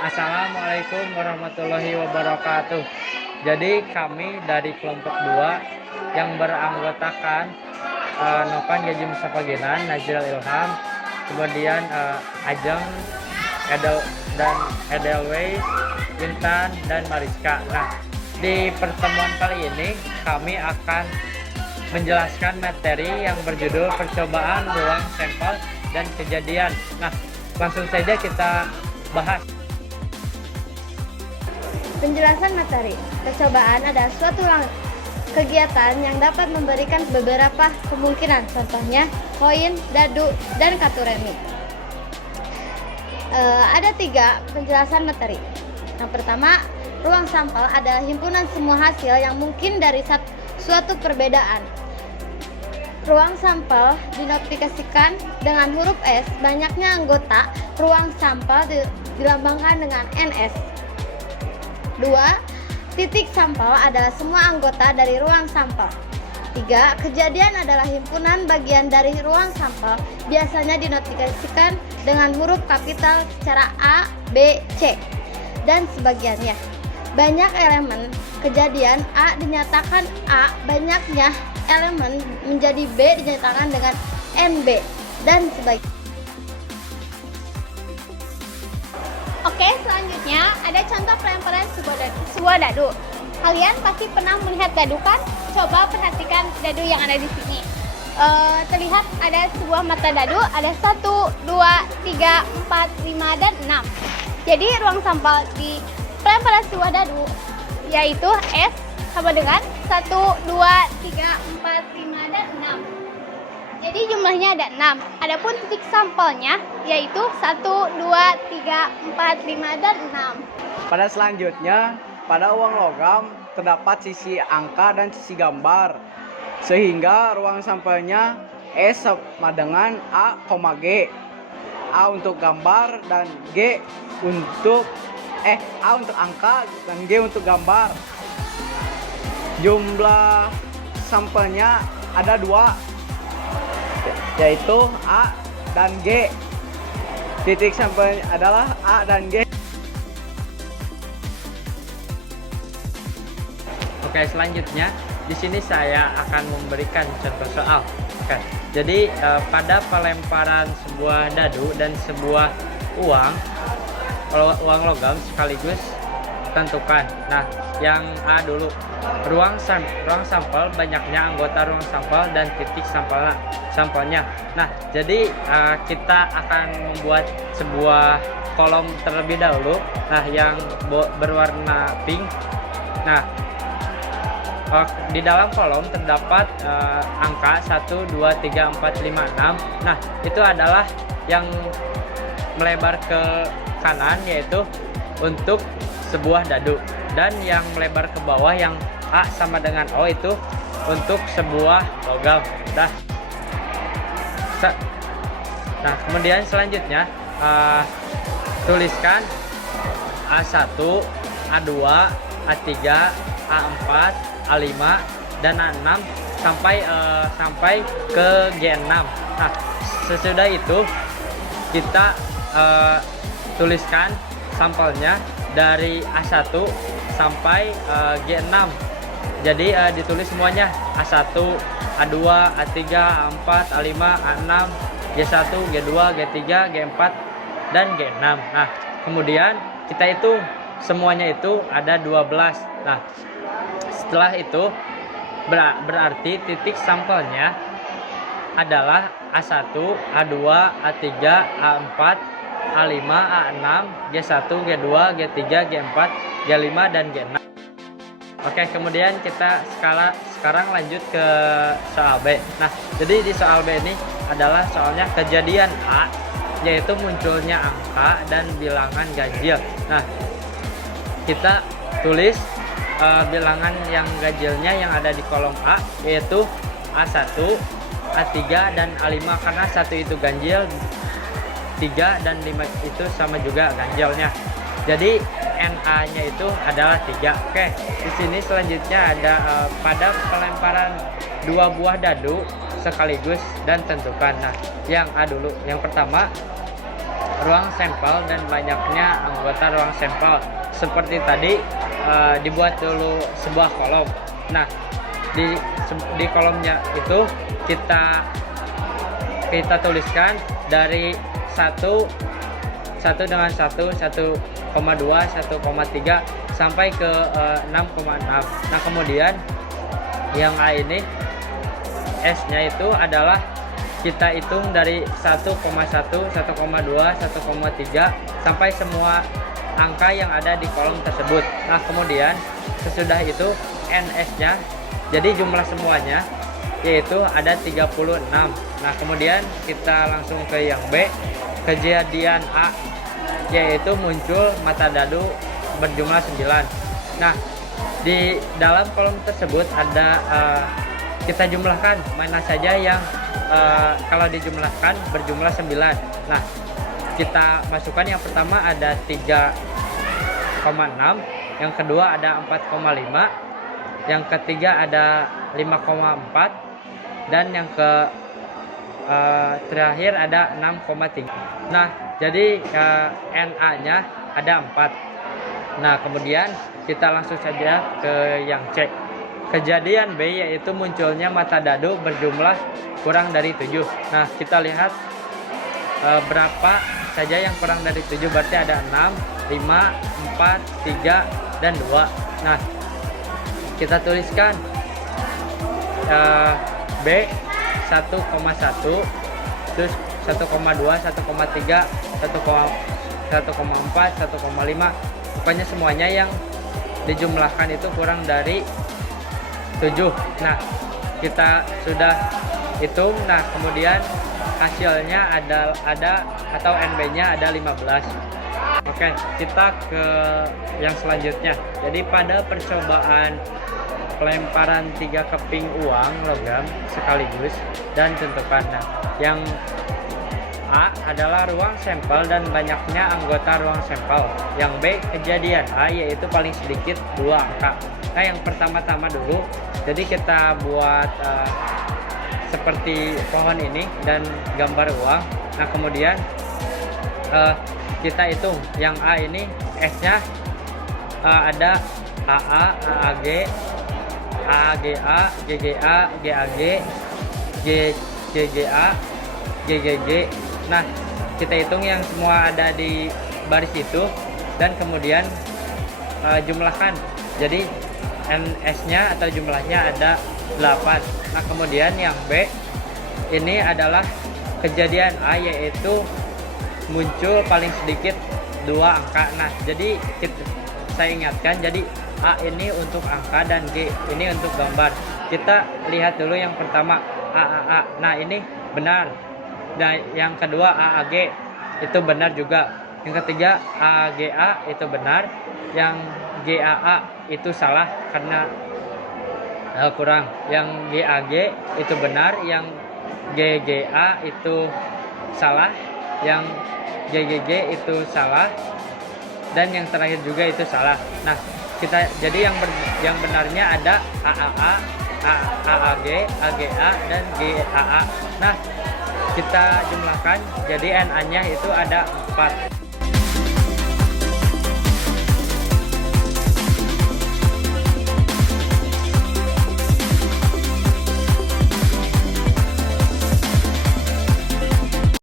Assalamualaikum warahmatullahi wabarakatuh. Jadi kami dari kelompok 2 yang beranggotakan Novan Gajim Sapaginan, Najril Ilham, kemudian Ajeng, Edelweiss, Intan, dan Mariska. Nah, di pertemuan kali ini kami akan menjelaskan materi yang berjudul percobaan ruang sampel dan kejadian. Nah, langsung saja kita bahas. Penjelasan materi. Percobaan adalah suatu kegiatan yang dapat memberikan beberapa kemungkinan, contohnya koin, dadu, dan kartu remi. Ada 3 penjelasan materi. Yang pertama, ruang sampel adalah himpunan semua hasil yang mungkin dari suatu perbedaan. Ruang sampel dinotifikasikan dengan huruf S. Banyaknya anggota ruang sampel dilambangkan dengan NS. 2. Titik sampel adalah semua anggota dari ruang sampel. 3. Kejadian adalah himpunan bagian dari ruang sampel, biasanya dinotifikasikan dengan huruf kapital secara A, B, C, dan sebagiannya. Banyak elemen kejadian A dinyatakan A, banyaknya elemen menjadi B dinyatakan dengan NB, dan sebagainya. Oke, selanjutnya ada contoh pelemparan sebuah dadu. Kalian pasti pernah melihat dadu kan? Coba perhatikan dadu yang ada di sini. Terlihat ada sebuah mata dadu, ada 1, 2, 3, 4, 5, dan 6. Jadi ruang sampel di pelemparan sebuah dadu yaitu S sama dengan 1, 2, 3, 4, 5, dan 6. Jadi jumlahnya ada 6. Adapun titik sampelnya yaitu 1, 2, 3, 4, 5, dan 6. Pada selanjutnya, pada uang logam terdapat sisi angka dan sisi gambar, sehingga ruang sampelnya S sama dengan A, G. A untuk gambar dan G untuk A untuk angka dan G untuk gambar. Jumlah sampelnya ada 2, yaitu A dan G. Titik sampelnya adalah A dan G. Oke, selanjutnya di sini saya akan memberikan contoh soal. Oke, jadi pada pelemparan sebuah dadu dan sebuah uang logam sekaligus tentukan. Nah, yang A dulu, ruang sampel, banyaknya anggota ruang sampel dan titik sampelnya. Nah, jadi kita akan membuat sebuah kolom terlebih dahulu. Nah, yang berwarna pink. Nah, di dalam kolom terdapat angka 1, 2, 3, 4, 5, 6. Nah, itu adalah yang melebar ke kanan, yaitu untuk sebuah dadu, dan yang melebar ke bawah yang A sama dengan O itu untuk sebuah logam. Nah, kemudian selanjutnya tuliskan A1, A2, A3, A4, A5, dan A6 sampai ke G6. Nah, sesudah itu kita tuliskan sampelnya dari A1 sampai G6. Jadi ditulis semuanya A1, A2, A3, A4, A5, A6, G1, G2, G3, G4, dan G6. Nah, kemudian kita itu semuanya itu ada 12. Nah, setelah itu berarti titik sampelnya adalah A1, A2, A3, A4, A5, A6, G1, G2, G3, G4, G5, dan G6. Oke, kemudian kita sekarang lanjut ke soal B. Nah, jadi di soal B ini adalah soalnya kejadian A, yaitu munculnya angka dan bilangan ganjil. Nah, kita tulis bilangan yang ganjilnya yang ada di kolom A, yaitu A1, A3, dan A5, karena 1 itu ganjil, 3 dan 5 itu sama juga ganjilnya. Jadi NA-nya itu adalah 3. Oke, di sini selanjutnya ada pada pelemparan 2 buah dadu sekaligus dan tentukan. Nah, yang A dulu. Yang pertama, ruang sampel dan banyaknya anggota ruang sampel. Seperti tadi dibuat dulu sebuah kolom. Nah, di kolomnya itu kita tuliskan dari 1 dengan 1, 1,2, 1,3 sampai ke 6,6. Nah, kemudian yang A ini S-nya itu adalah kita hitung dari 1,1, 1,2, 1,3 sampai semua angka yang ada di kolom tersebut. Nah, kemudian sesudah itu NS-nya, jadi jumlah semuanya yaitu ada 36. Nah, kemudian kita langsung ke yang B, kejadian A, yaitu muncul mata dadu berjumlah 9. Nah, di dalam kolom tersebut ada kita jumlahkan mana saja yang kalau dijumlahkan berjumlah 9. Nah, kita masukkan yang pertama ada 3,6, yang kedua ada 4,5, yang ketiga ada 5,4, dan yang terakhir ada 6,3. Nah, jadi NA-nya ada 4. Nah, kemudian kita langsung saja ke yang C. Kejadian B yaitu munculnya mata dadu berjumlah kurang dari 7. Nah, kita lihat berapa saja yang kurang dari 7, berarti ada 6, 5, 4, 3, dan 2. Nah, kita tuliskan B 1,1, terus 1,2, 1,3, 1,4, 1,5, pokoknya semuanya yang dijumlahkan itu kurang dari 7. Nah, kita sudah hitung. Nah, kemudian hasilnya ada atau NB-nya ada 15. Oke, kita ke yang selanjutnya. Jadi pada percobaan pelemparan 3 keping uang logam sekaligus dan tentukan. Nah, yang A adalah ruang sampel dan banyaknya anggota ruang sampel. Yang B kejadian A yaitu paling sedikit 2 angka. Nah, yang pertama-tama dulu, jadi kita buat seperti pohon ini dan gambar uang. Nah, kemudian kita hitung yang A ini S-nya ada AA, AAG, AAGA, GGA, GAG, GGA, GGG. Nah, kita hitung yang semua ada di baris itu dan kemudian jumlahkan. Jadi NS-nya atau jumlahnya ada 8. Nah, kemudian yang B ini adalah kejadian A yaitu muncul paling sedikit 2 angka. Nah, jadi saya ingatkan, jadi A ini untuk angka dan G ini untuk gambar. Kita lihat dulu yang pertama AAA. Nah, ini benar. Nah, yang kedua AAG itu benar juga. Yang ketiga AGA itu benar. Yang GAA itu salah karena kurang. Yang GAG itu benar. Yang GGA itu salah. Yang GGG itu salah. Dan yang terakhir juga itu salah. Nah, kita jadi yang benarnya ada AAA, AAG, AGA, dan GAA. Nah, kita jumlahkan jadi NA-nya itu ada 4.